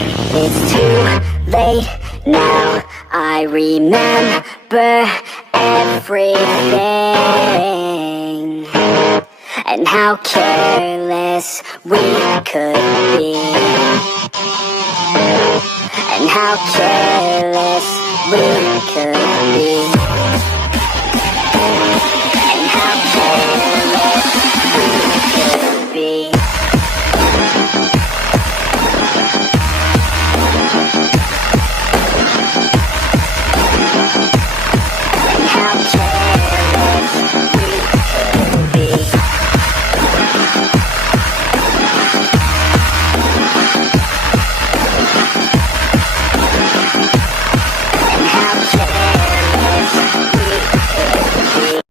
It's too late now. I remember everything and how careless we could be, and how careless we could be, and how careless we could be. And how careless we could be.